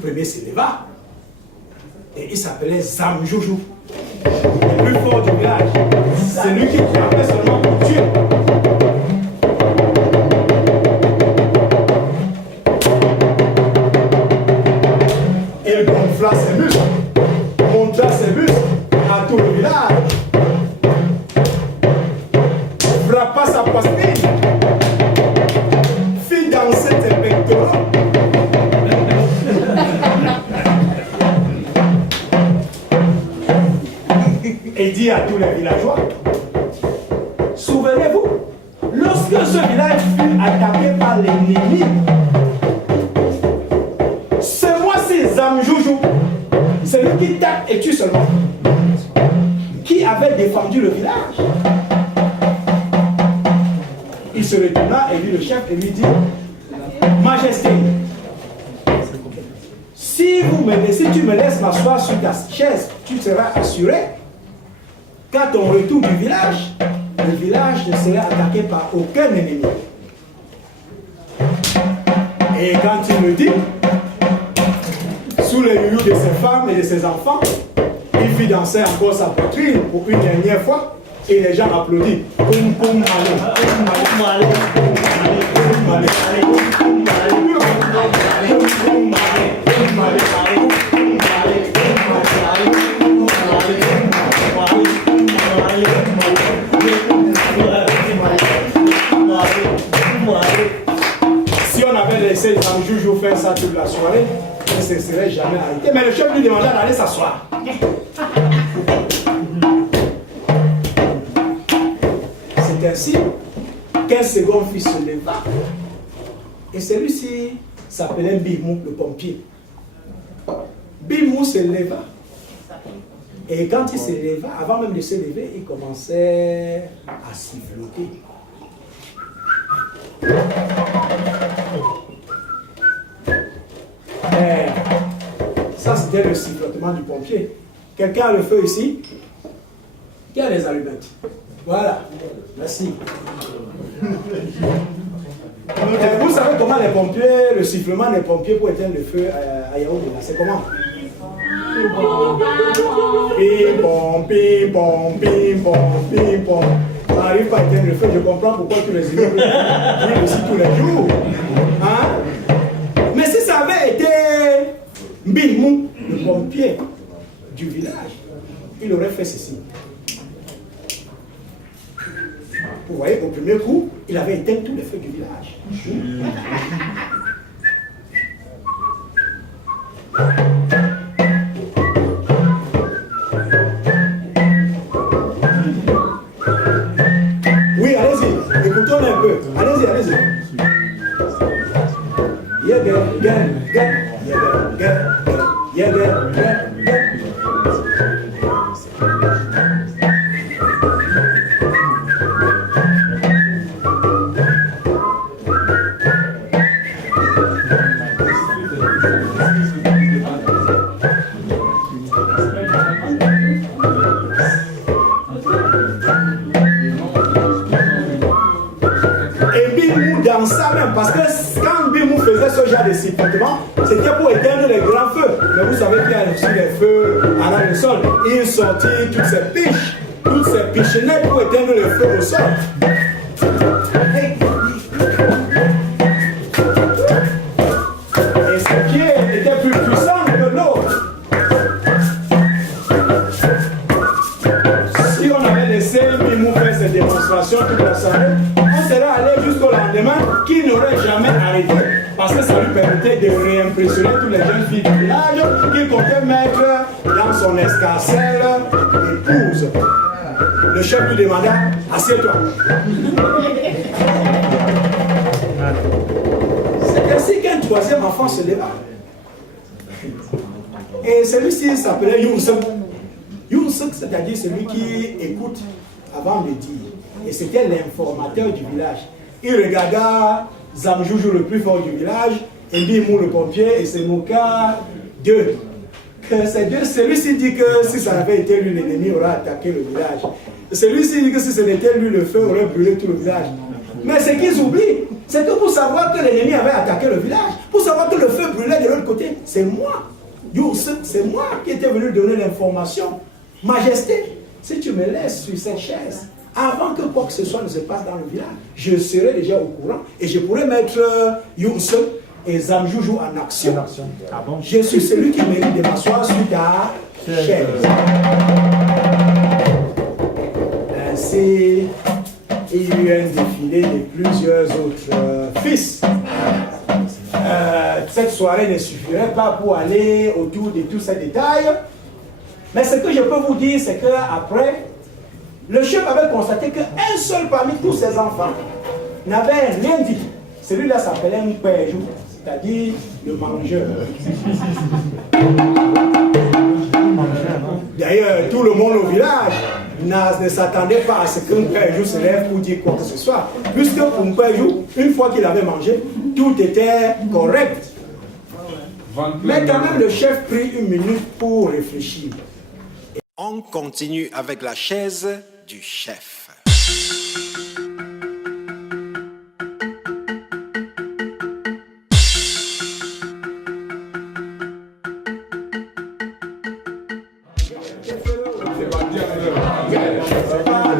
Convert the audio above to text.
premier se leva. Et il s'appelait Zamjoujou. Le plus fort du village. C'est lui qui frappait seulement pour Dieu. Il gonfla ses muscles, montra ses muscles à tout le village. Frappa sa poitrine, fit danser ses pectoraux. Et dit à tous les villageois, souvenez-vous, lorsque ce village fut attaqué par l'ennemi, c'est moi, c'est Zamjoujou, celui qui tape et tue seulement, qui avait défendu le village. Il se retourna et vit le chef et lui dit, Majesté, si tu me laisses m'asseoir sur ta chaise, tu seras assuré qu'à ton retour du village, le village ne serait attaqué par aucun ennemi. Et quand il me dit, sous les youyous de ses femmes et de ses enfants, il fit danser encore sa poitrine pour une dernière fois, et les gens applaudissent. Poum poum allez. Si on avait laissé Zamjoujou faire ça toute la soirée, on ne se serait jamais arrêté. Mais le chef lui demanda d'aller s'asseoir. C'est ainsi qu'un second fils se leva. Et celui-ci s'appelait Bimou, le pompier. Bimou se leva. Et quand il se leva, avant même de se lever, il commençait à siffloter. Ça, c'était le sifflotement du pompier. Quelqu'un a le feu ici? Qui a les allumettes? Voilà. Merci. Vous savez comment les pompiers, le sifflement des pompiers pour éteindre le feu à Yaoundé, c'est comment? Pim pom, pim pom, pim pom, pim pom. Ça n'arrive pas à éteindre le feu, je comprends pourquoi tous les immeubles brûlent aussi tous les jours. Hein? Mais si ça avait été Bimou, le pompier du village, il aurait fait ceci. Vous voyez, au premier coup, il avait éteint tous les feux du village. Oui, allez-y, écoutons un peu. Allez-y, allez-y. Parce que quand Bimou faisait ce genre de sifflement, c'était pour éteindre les grands feux. Mais vous savez qu'il y a aussi les feux à la le sol. Il sortit toutes ces piches, toutes ces pichenettes pour éteindre le feu au sol. Et ce pied était plus puissant que l'autre. Si on avait laissé Bimou faire ses démonstrations toute la soirée, on serait allé jusqu'au lendemain qui n'aurait jamais arrêté parce que ça lui permettait de réimpressionner toutes les jeunes filles du village qu'il comptait mettre dans son escarcelle épouse. Le chef lui demanda, assieds-toi. C'est ainsi qu'un troisième enfant se leva. Et celui-ci s'appelait Youssef. Youssef, c'est-à-dire celui qui écoute avant de dire. Et c'était l'informateur du village. Il regarda Zamjoujou, le plus fort du village, et Bimou, le pompier, et se moqua d'eux. Celui-ci dit que si ça avait été lui, l'ennemi aurait attaqué le village. Celui-ci dit que si ce n'était lui, le feu aurait brûlé tout le village. Mais ce qu'ils oublient, C'est que pour savoir que l'ennemi avait attaqué le village, pour savoir que le feu brûlait de l'autre côté, c'est moi. C'est moi qui étais venu donner l'information. Majesté, si tu me laisses sur cette chaise, avant que quoi que ce soit ne se passe dans le village, je serai déjà au courant et je pourrais mettre Youssouf et Zamjoujou en action. Ah bon? Je suis celui qui mérite de m'asseoir sur ta chaise. Ainsi, il y eut un défilé de plusieurs autres fils. Cette soirée ne suffirait pas pour aller autour de tous ces détails. Mais ce que je peux vous dire, c'est qu'après, le chef avait constaté qu'un seul parmi tous ses enfants n'avait rien dit. Celui-là s'appelait un père, c'est-à-dire le mangeur. D'ailleurs, tout le monde au village ne s'attendait pas à ce qu'un père se lève pour dire quoi que ce soit. Puisque pour un père, une fois qu'il avait mangé, tout était correct. Mais quand même, le chef prit une minute pour réfléchir. On continue avec la chaise du chef. C'est pas